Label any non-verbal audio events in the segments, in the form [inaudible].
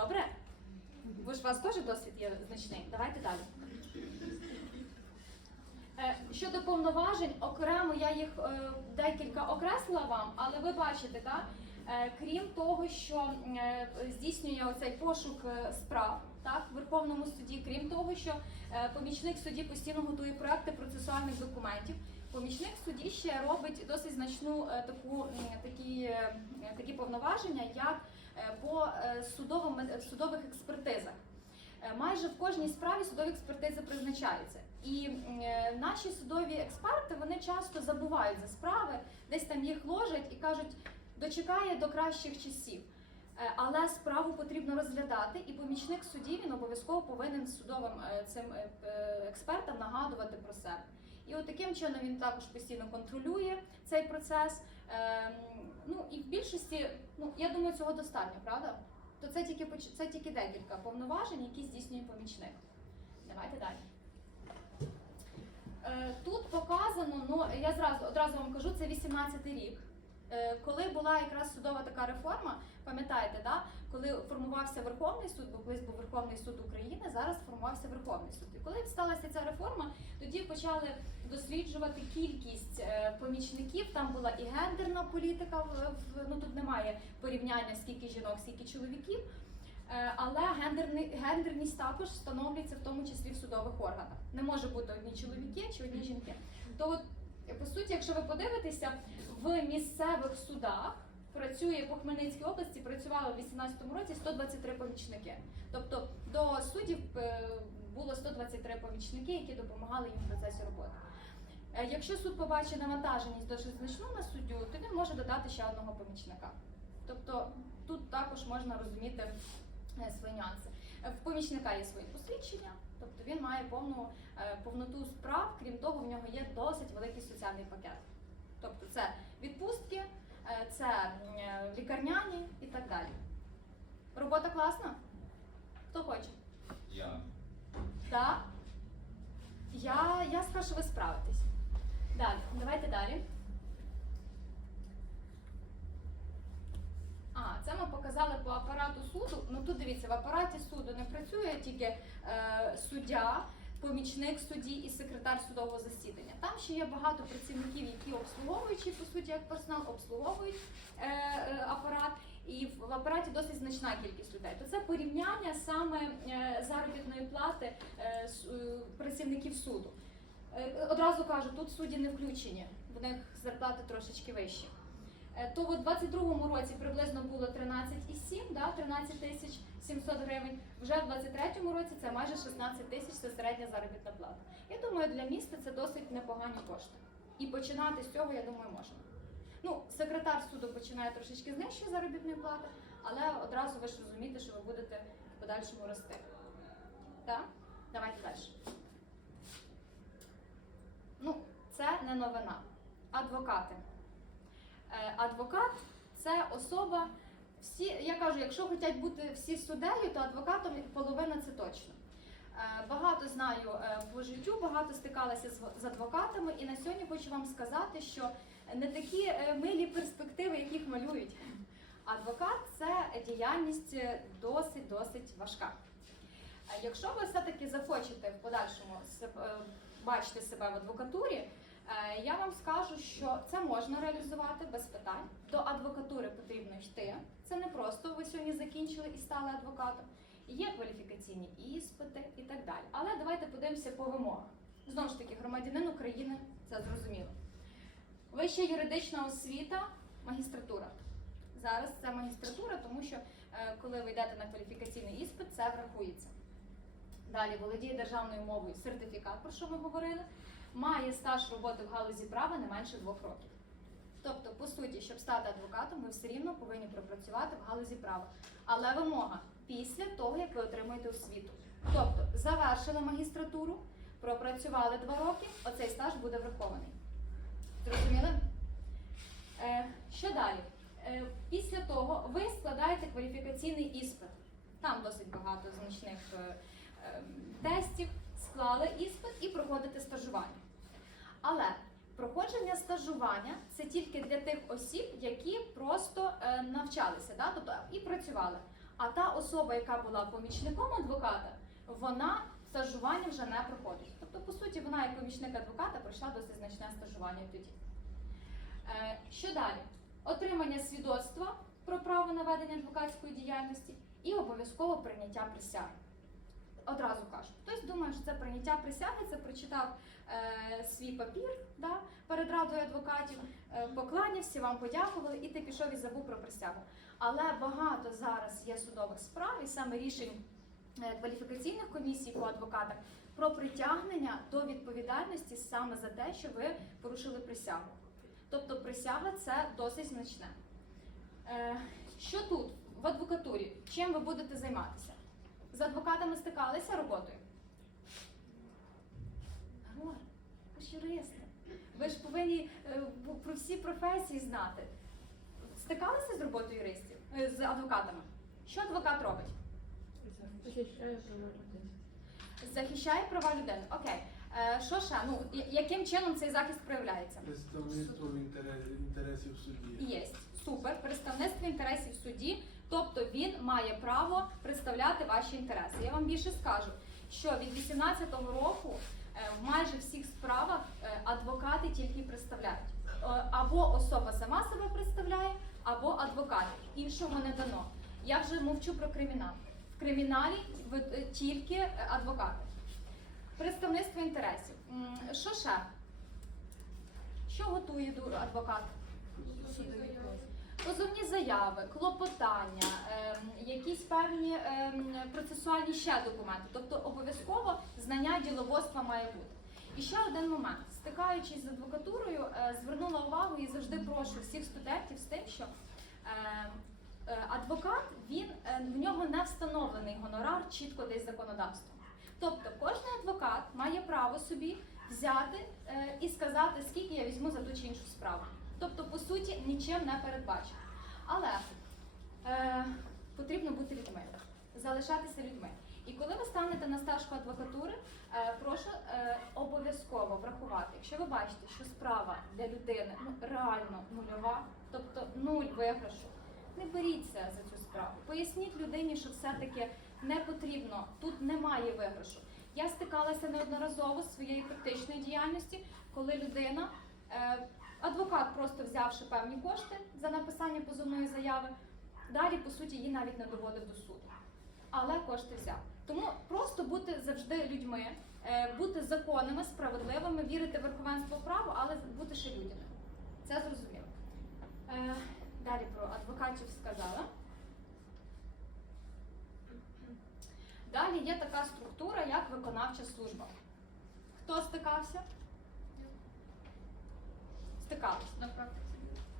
добре? Ви ж у вас теж досвід є значний. Давайте далі. Е, Щодо повноважень, окремо я їх е, декілька окреслила вам, але ви бачите, так? Е, Крім того, що здійснює оцей пошук справ так, в Верховному суді, крім того, що помічник судді постійно готує проекти процесуальних документів, помічник судді ще робить досить значну таку, такі, такі повноваження, як по е, судовим, е, судових експертизах. Е, Майже в кожній справі судові експертизи призначаються. І е, наші судові експерти вони часто забувають за справи, десь там їх ложать і кажуть, дочекає до кращих часів. Е, Але справу потрібно розглядати, і помічник судді він обов'язково повинен судовим е, цим е, е, експертам нагадувати про себе. І от таким чином він також постійно контролює цей процес. Е, Ну і в більшості, ну я думаю, цього достатньо, правда? То це тільки це тільки декілька повноважень, які здійснює помічник. Давайте далі. Е, Тут показано, ну я зразу одразу вам кажу, це 18-й рік. Е, Коли була якраз судова така реформа, пам'ятаєте, да? коли формувався Верховний суд, бо колись був Верховний суд України, зараз формувався Верховний суд. І коли сталася ця реформа, тоді почали досліджувати кількість е, помічників. Там була і гендерна політика. Ну тут немає порівняння скільки жінок, скільки чоловіків. Е, Але гендерний, гендерність також встановлюється в тому числі в судових органах. Не може бути одні чоловіки чи одні жінки. То от, по суті, якщо ви подивитеся, в місцевих судах працює по Хмельницькій області, працювало в 2018 році 123 помічники. Тобто до суддів е, було 123 помічники, які допомагали їм в процесі роботи. Е, Якщо суд побачить навантаженість досить значну на суддю, то він може додати ще одного помічника. Тобто тут також можна розуміти е, свої нюанси. В помічника є свої посвідчення, тобто він має повну повноту справ. Крім того, в нього є досить великий соціальний пакет. Тобто це відпустки, е, це е, лікарняні і так далі. Робота класна? Хто хоче? Я. Так. Я, я скажу, що ви справитесь. Далі, давайте далі. А, це ми показали по апарату суду. Ну тут дивіться, в апараті суду не працює тільки е, суддя, помічник судді і секретар судового засідання. Там ще є багато працівників, які обслуговуючи по суті як персонал, обслуговують е, е, апарат. І в, апараті досить значна кількість людей. То це порівняння саме е, заробітної плати е, е, працівників суду. Одразу кажу, тут судді не включені, в них зарплати трошечки вищі. Е, То в 22-му році приблизно було 13,7, да, 13 тисяч 700 гривень. Вже в 23-му році це майже 16 тисяч, це середня заробітна плата. Я думаю, для міста це досить непогані кошти. І починати з цього, я думаю, можна. Ну, секретар суду починає трошечки з нижчої заробітної плати, але одразу ви ж розумієте, що ви будете в подальшому рости. Так? Давайте далі. Ну, це не новина. Адвокати. Е, Адвокат це особа. Всі, я кажу, якщо хочуть бути всі суддею, то адвокатом половина це точно. Е, Багато знаю е, по життю, багато стикалася з, адвокатами, і на сьогодні хочу вам сказати, що не такі милі перспективи, яких малюють. Адвокат це діяльність досить досить важка. Якщо ви все-таки захочете в подальшому бачити себе в адвокатурі, я вам скажу, що це можна реалізувати без питань. До адвокатури потрібно йти. Це не просто ви сьогодні закінчили і стали адвокатом. Є кваліфікаційні іспити і так далі. Але давайте подивимося по вимогах. Знову ж таки, громадянин України це зрозуміло. Вища юридична освіта, магістратура. Зараз це магістратура, тому що е, коли ви йдете на кваліфікаційний іспит, це врахується. Далі володіє державною мовою сертифікат, про що ми говорили, має стаж роботи в галузі права не менше двох років. Тобто, по суті, щоб стати адвокатом, ви все рівно повинні пропрацювати в галузі права. Але вимога після того, як ви отримуєте освіту. Тобто, завершили магістратуру, пропрацювали два роки, оцей стаж буде врахований. Зрозуміли? Е, що далі? Е, після того ви складаєте кваліфікаційний іспит. Там досить багато значних е, е, тестів, склали іспит і проходите стажування. Але проходження стажування це тільки для тих осіб, які просто е, навчалися, да? тобто і працювали. А та особа, яка була помічником адвоката, вона стажування вже не проходить. Тобто, по суті, вона як помічник адвоката пройшла досить значне стажування тоді. Е, Що далі? Отримання свідоцтва про право на ведення адвокатської діяльності і обов'язково прийняття присяги. Одразу кажу, хтось думає, що це прийняття присяги, це прочитав е, свій папір да, перед радою адвокатів, е, покланявся, вам подякували, і ти пішов і забув про присягу. Але багато зараз є судових справ і саме рішень е, кваліфікаційних комісій по адвокатах про притягнення до відповідальності саме за те, що ви порушили присягу. Тобто присяга це досить значне. Е, Що тут в адвокатурі? Чим ви будете займатися? З адвокатами стикалися роботою? Григор, ви ж юристи. Ви ж повинні е, про всі професії знати. Стикалися з роботою юристів, Е, з адвокатами? Що адвокат робить? Захищаю права людей. Захищає права людини. Окей. Е, Що ще? Ну, яким чином цей захист проявляється? Представництво інтере- інтересів судді. Є супер представництво інтересів в суді, тобто він має право представляти ваші інтереси. Я вам більше скажу, що від 18-го року е, в майже всіх справах е, адвокати тільки представляють. Е, Або особа сама себе представляє, або адвокат. Іншого не дано. Я вже мовчу про кримінал. В криміналі тільки адвокати. Представництво інтересів. Що ще? Що готує адвокат? Позовні заяви, клопотання, ем, якісь певні ем, процесуальні ще документи. Тобто обов'язково знання діловодства має бути. І ще один момент. Стикаючись з адвокатурою, е, звернула увагу і завжди прошу всіх студентів з тим, що ем, е, адвокат він е, в нього не встановлений гонорар чітко десь законодавством. Тобто кожен адвокат має право собі взяти і сказати, скільки я візьму за ту чи іншу справу. Тобто, по суті, нічим не передбачено. Але е, потрібно бути людьми, залишатися людьми. І коли ви станете на стажку адвокатури, е, прошу е, обов'язково врахувати, якщо ви бачите, що справа для людини ну, реально нульова, тобто нуль виграшу, не беріться за цю справу. Поясніть людині, що все-таки не потрібно, тут немає виграшу. Я стикалася неодноразово з своєї практичної діяльності, коли людина, е, адвокат, просто взявши певні кошти за написання позовної заяви, далі, по суті, її навіть не доводив до суду. Але кошти взяв. Тому просто бути завжди людьми, е, бути законними, справедливими, вірити в верховенство права, але бути ще людяними. Це зрозуміло. Е, Далі про адвокатів сказала. Далі є така структура, як виконавча служба. Хто стикався? Стикалися. На практиці.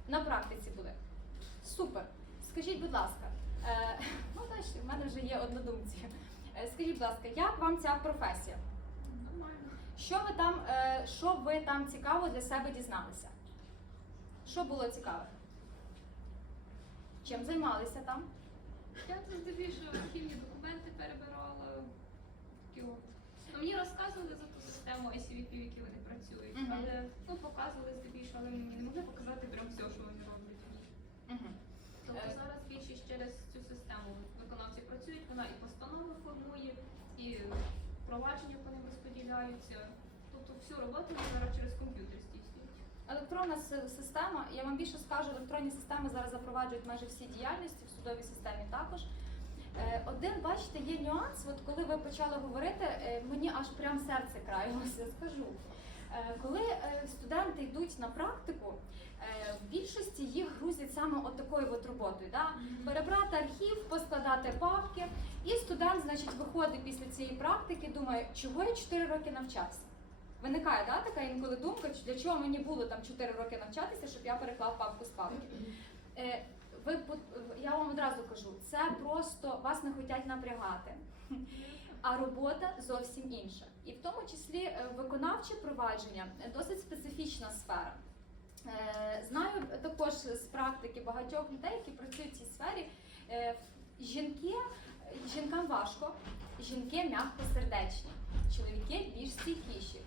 На практиці були. Супер. Скажіть, будь ласка, е, [laughs] ну бачите, в мене вже є однодумці. Е, скажіть, будь ласка, як вам ця професія? Нормально. Що ви там, е, що ви там цікаво для себе дізналися? Що було цікаве? Чим займалися там? Я тут здебільшого архівні документи перебирала. Такі от. Ну, мені розказували за ту систему ICVP, в якій вони працюють, Мгм. але ну, показували здебільшого, але мені не могли показати прям все, що вони роблять. Угу. Тобто Е. зараз більшість через цю систему виконавці працюють, вона і постанови формує, і провадження по ним розподіляються. Тобто всю роботу вони зараз через комп'ютер здійснюють. Електронна си- система, я вам більше скажу, електронні системи зараз запроваджують майже всі діяльності в судовій системі також. Е, Один, бачите, є нюанс. От коли ви почали говорити, е, мені аж прям серце краялося, скажу. Е, Коли студенти йдуть на практику, в більшості їх грузять саме от такою от роботою. Да? Перебрати архів, поскладати папки, і студент, значить, виходить після цієї практики, думає, чого я 4 роки навчався. Виникає да, така інколи думка, для чого мені було там 4 роки навчатися, щоб я переклав папку з папки. Ви я вам одразу кажу, це просто вас не хочуть напрягати, а робота зовсім інша. І в тому числі е, виконавче провадження досить специфічна сфера. Е, Знаю також з практики багатьох людей, які працюють в цій сфері. е, Жінки, жінкам важко, жінки м'якосердечні, чоловіки більш стійкіші.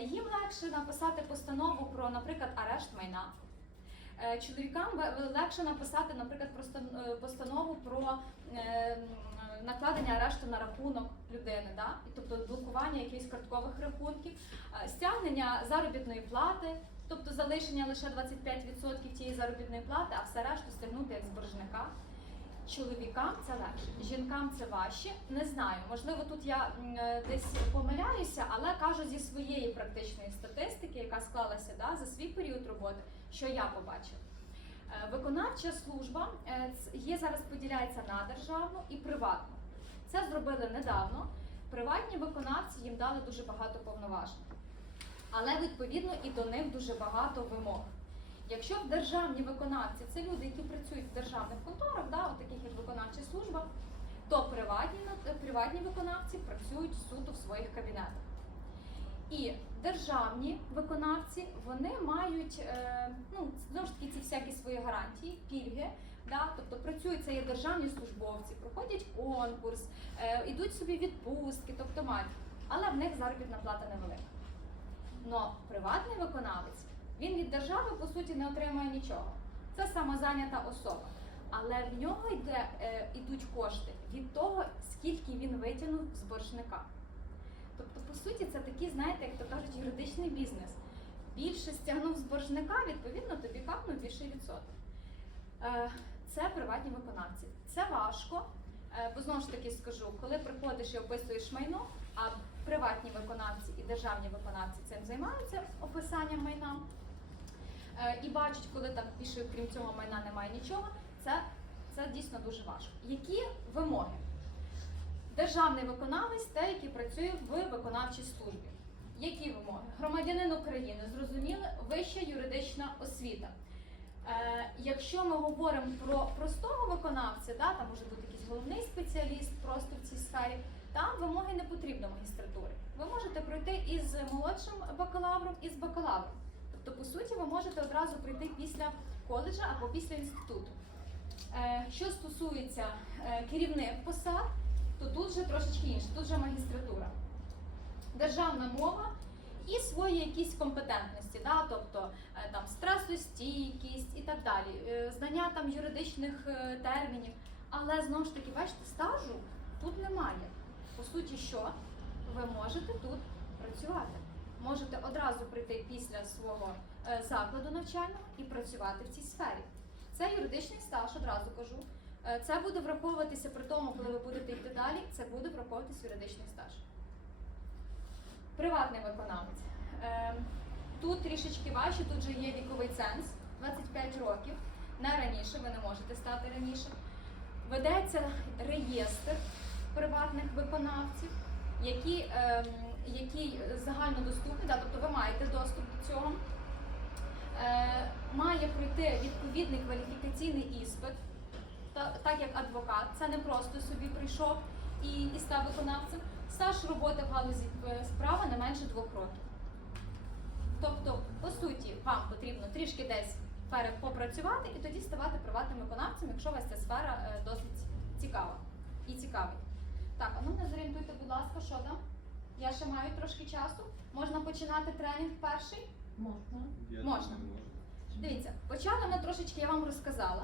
Їм легше написати постанову про, наприклад, арешт майна. Е, Чоловікам легше написати, наприклад, е, постанову про е, накладення арешту на рахунок людини, да? Тобто блокування якихось карткових рахунків, стягнення заробітної плати, тобто залишення лише 25% тієї заробітної плати, а все решту стягнути як з боржника. Чоловікам це легше, жінкам це важче. Не знаю, можливо, тут я десь помиляюся, але кажу зі своєї практичної статистики, яка склалася да, за свій період роботи, що я побачила. Е, Виконавча служба е, є зараз поділяється на державну і приватну. Це зробили недавно. Приватні виконавці їм дали дуже багато повноважень, але відповідно і до них дуже багато вимог. Якщо державні виконавці це люди, які працюють в державних конторах, да, от таких як виконавча служба, то приватні, приватні виконавці працюють суто в своїх кабінетах. І державні виконавці вони мають е, ну, знову ж таки ці всякі свої гарантії, пільги. Да? Тобто працюють це є державні службовці, проходять конкурс, е, йдуть собі відпустки, тобто мають. Але в них заробітна плата невелика. Но приватний виконавець він від держави по суті не отримує нічого. Це самозайнята особа. Але в нього йде, е, йдуть кошти від того, скільки він витягнув з боржника. Тобто, по суті, це такий, знаєте, як то кажуть, юридичний бізнес. Більше стягнув з боржника, відповідно, тобі капнув більший відсоток. Е, Це приватні виконавці. Це важко, е, бо знову ж таки скажу, коли приходиш і описуєш майно, а приватні виконавці і державні виконавці цим займаються описанням майна. е, І бачать, коли там більше крім цього майна немає нічого, це, це дійсно дуже важко. Які вимоги? Державний виконавець те, який працює в виконавчій службі. Які вимоги? Громадянин України, зрозуміли, вища юридична освіта. Е, якщо ми говоримо про простого виконавця, да, там може бути якийсь головний спеціаліст просто в цій сфері, там вимоги не потрібно магістратури. Ви можете пройти із молодшим бакалавром і з бакалавром. Тобто, по суті, ви можете одразу прийти після коледжа або після інституту. Е, що стосується е, керівних посад, то тут вже трошечки інше, тут вже магістратура. Державна мова і свої якісь компетентності, да? тобто е, там стресостійкість і так далі, е, знання там юридичних е, термінів. Але знову ж таки, бачите, стажу тут немає. По суті, що ви можете тут працювати. Можете одразу прийти після свого закладу навчального і працювати в цій сфері. Це юридичний стаж, одразу кажу. Е, Це буде враховуватися при тому, коли ви будете йти далі, це буде враховуватися юридичний стаж. Приватний виконавець. Е, Тут трішечки важче, тут же є віковий ценз 25 років. Не раніше, ви не можете стати раніше. Ведеться реєстр приватних виконавців, які, ем, який загальнодоступний, да, тобто ви маєте доступ до цього. Е, має пройти відповідний кваліфікаційний іспит, так як адвокат. Це не просто собі прийшов і, і став виконавцем. Стаж роботи в галузі е, справа не менше двох років. Тобто, по суті, вам потрібно трішки десь попрацювати і тоді ставати приватним виконавцем, якщо вас ця сфера е, досить цікава і цікавить. Так, а ну мене зорієнтуйте, будь ласка, що там? Я ще маю трошки часу. Можна починати тренінг перший? Можна. Можна. Дивіться, почала ми трошечки, я вам розказала,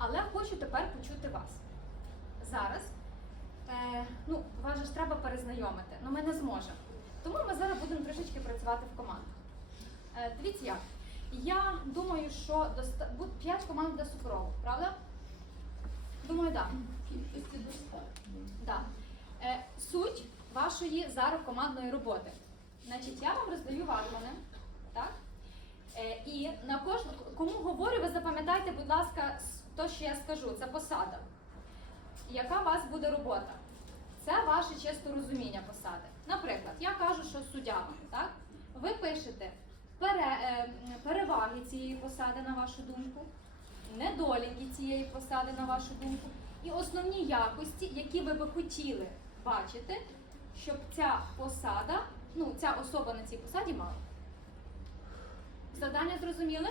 але хочу тепер почути вас. Зараз, е, ну, вас же ж треба перезнайомити, але ми не зможемо. Тому ми зараз будемо трошечки працювати в командах. Е, дивіться як. Я думаю, що доста... 5 команд буде суперово, правда? Думаю, так. Да. Е, суть вашої зараз командної роботи. Значить, я вам роздаю вагони, так? Е, і на кожну, кому говорю, ви запам'ятайте, будь ласка, то, що я скажу, це посада. Яка у вас буде робота? Це ваше чисто розуміння посади. Наприклад, я кажу, що суддя, так? Ви пишете пере, е, переваги цієї посади, на вашу думку, недоліки цієї посади, на вашу думку, і основні якості, які ви би хотіли бачити, щоб ця посада, ну, ця особа на цій посаді мала. Завдання зрозуміли?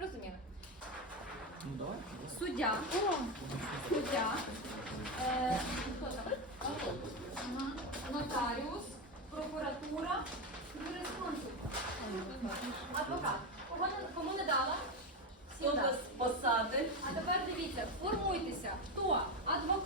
Розуміли. Суддя. Суддя. Е, хто там? Ага. Нотаріус, прокуратура, юрисконсульт. Адвокат. Кого не, кому не дала? Хто без посади? А тепер дивіться, формуйтеся, хто адвокат.